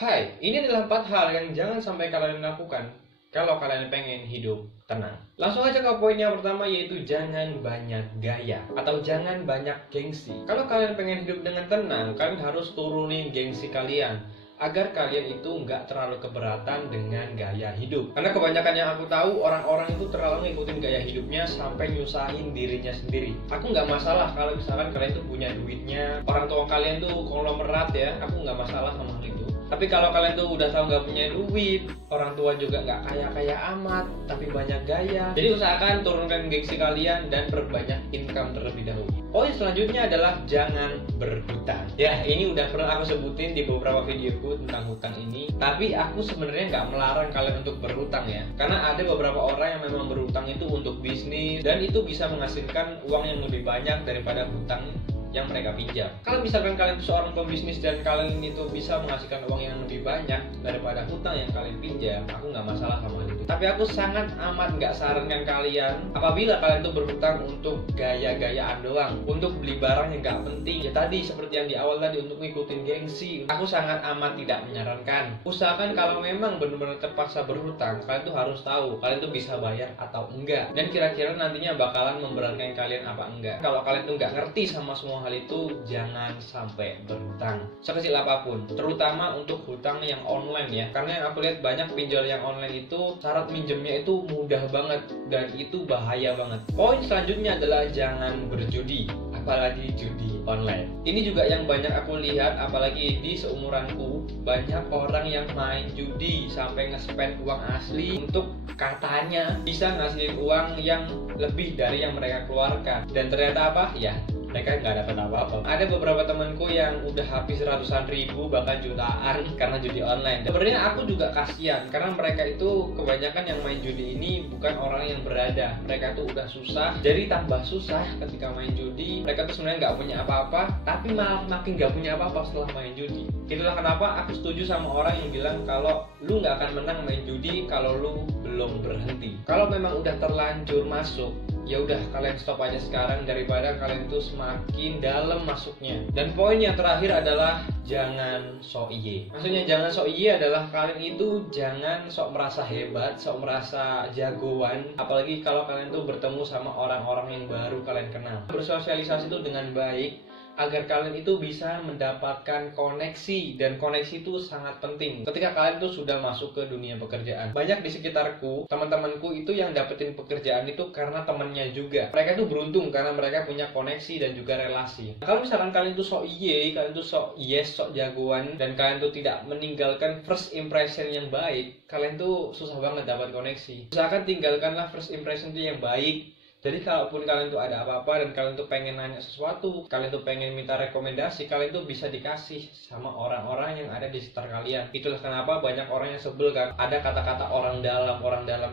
Hai, ini adalah 4 hal yang jangan sampai kalian lakukan kalau kalian pengen hidup tenang. Langsung aja ke poin yang pertama, yaitu jangan banyak gaya atau jangan banyak gengsi. Kalau kalian pengen hidup dengan tenang, kalian harus turunin gengsi kalian agar kalian itu nggak terlalu keberatan dengan gaya hidup. Karena kebanyakan yang aku tahu, orang-orang itu terlalu ngikutin gaya hidupnya sampai nyusahin dirinya sendiri. Aku nggak masalah kalau misalkan kalian tuh punya duitnya, orang tua kalian tuh konglomerat ya, aku nggak masalah sama hal itu. Tapi kalau kalian tuh udah tahu nggak punya duit, orang tua juga nggak kaya-kaya amat, tapi banyak gaya, jadi usahakan turunkan gengsi kalian dan perbanyak income terlebih dahulu. Poin selanjutnya adalah jangan berhutang. Ya, ini udah pernah aku sebutin di beberapa videoku tentang hutang ini. Tapi aku sebenarnya nggak melarang kalian untuk berhutang ya, karena ada beberapa orang yang memang berhutang itu untuk bisnis dan itu bisa menghasilkan uang yang lebih banyak daripada hutang yang mereka pinjam. Kalau misalkan kalian itu seorang pembisnis dan kalian itu bisa menghasilkan uang yang lebih banyak daripada hutang yang kalian pinjam, aku nggak masalah sama hal itu. Tapi aku sangat amat nggak sarankan kalian apabila kalian tuh berhutang untuk gaya-gayaan doang, untuk beli barang yang nggak penting. Ya tadi seperti yang di awal tadi, untuk ngikutin gengsi, aku sangat amat tidak menyarankan. Usahakan kalau memang benar-benar terpaksa berhutang, kalian tuh harus tahu kalian tuh bisa bayar atau enggak, dan kira-kira nantinya bakalan memberatkan kalian apa enggak. Kalau kalian tuh nggak ngerti sama semua hal itu, jangan sampai berhutang sekecil apapun, terutama untuk hutang yang online ya. Karena yang aku lihat banyak pinjol yang online itu syarat minjemnya itu mudah banget dan itu bahaya banget. Poin selanjutnya adalah jangan berjudi, apalagi judi online. Ini juga yang banyak aku lihat, apalagi di seumuranku, banyak orang yang main judi sampai nge-spend uang asli untuk katanya bisa ngasihin uang yang lebih dari yang mereka keluarkan, dan ternyata apa ya, mereka nggak dapat apa-apa. Ada beberapa temanku yang udah habis ratusan ribu bahkan jutaan karena judi online. Sebenarnya aku juga kasihan karena mereka itu kebanyakan yang main judi ini bukan orang yang berada. Mereka tuh udah susah, jadi tambah susah ketika main judi. Mereka tuh sebenarnya nggak punya apa-apa, tapi malah makin nggak punya apa-apa setelah main judi. Itulah kenapa aku setuju sama orang yang bilang kalau lu nggak akan menang main judi kalau lu belum berhenti. Kalau memang udah terlanjur masuk, ya udah kalian stop aja sekarang daripada kalian tuh semakin dalam masuknya. Dan poin yang terakhir adalah jangan sok iye. Maksudnya jangan sok iye adalah kalian itu jangan sok merasa hebat, sok merasa jagoan, apalagi kalau kalian tuh bertemu sama orang-orang yang baru kalian kenal. Bersosialisasi itu dengan baik agar kalian itu bisa mendapatkan koneksi, dan koneksi itu sangat penting ketika kalian tuh sudah masuk ke dunia pekerjaan. Banyak di sekitarku, teman-temanku itu yang dapetin pekerjaan itu karena temennya juga. Mereka tuh beruntung karena mereka punya koneksi dan juga relasi. Kalau misalkan kalian tuh sok iye, kalian tuh sok yes, sok jagoan, dan kalian tuh tidak meninggalkan first impression yang baik, kalian tuh susah banget dapat koneksi. Usahakan tinggalkanlah first impression itu yang baik. Jadi kalaupun kalian tuh ada apa-apa dan kalian tuh pengen nanya sesuatu, kalian tuh pengen minta rekomendasi, kalian tuh bisa dikasih sama orang-orang yang ada di sekitar kalian. Itulah kenapa banyak orang yang sebel kan ada kata-kata orang dalam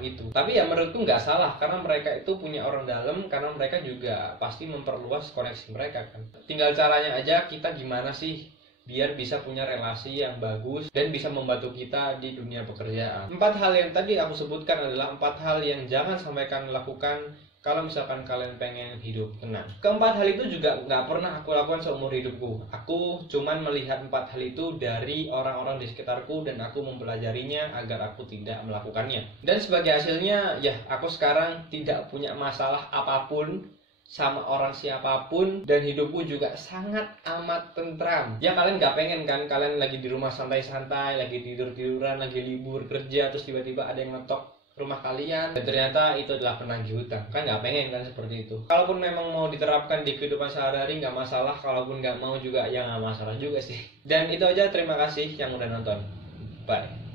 itu. Tapi ya menurutku nggak salah, karena mereka itu punya orang dalam, karena mereka juga pasti memperluas koneksi mereka kan. Tinggal caranya aja kita gimana sih biar bisa punya relasi yang bagus dan bisa membantu kita di dunia pekerjaan. 4 hal yang tadi aku sebutkan adalah 4 hal yang jangan sampai kalian lakukan kalau misalkan kalian pengen hidup tenang. Keempat hal itu juga nggak pernah aku lakukan seumur hidupku. Aku cuman melihat 4 hal itu dari orang-orang di sekitarku dan aku mempelajarinya agar aku tidak melakukannya. Dan sebagai hasilnya ya aku sekarang tidak punya masalah apapun sama orang siapapun, dan hidupku juga sangat amat tentram. Ya kalian nggak pengen kan kalian lagi di rumah santai-santai, lagi tidur-tiduran, lagi libur kerja, terus tiba-tiba ada yang ngetok rumah kalian dan ternyata itu adalah penagih hutang. Kan nggak pengen kan seperti itu. Kalaupun memang mau diterapkan di kehidupan sehari-hari nggak masalah, kalaupun nggak mau juga ya nggak masalah juga sih. Dan itu aja, terima kasih yang udah nonton. Bye.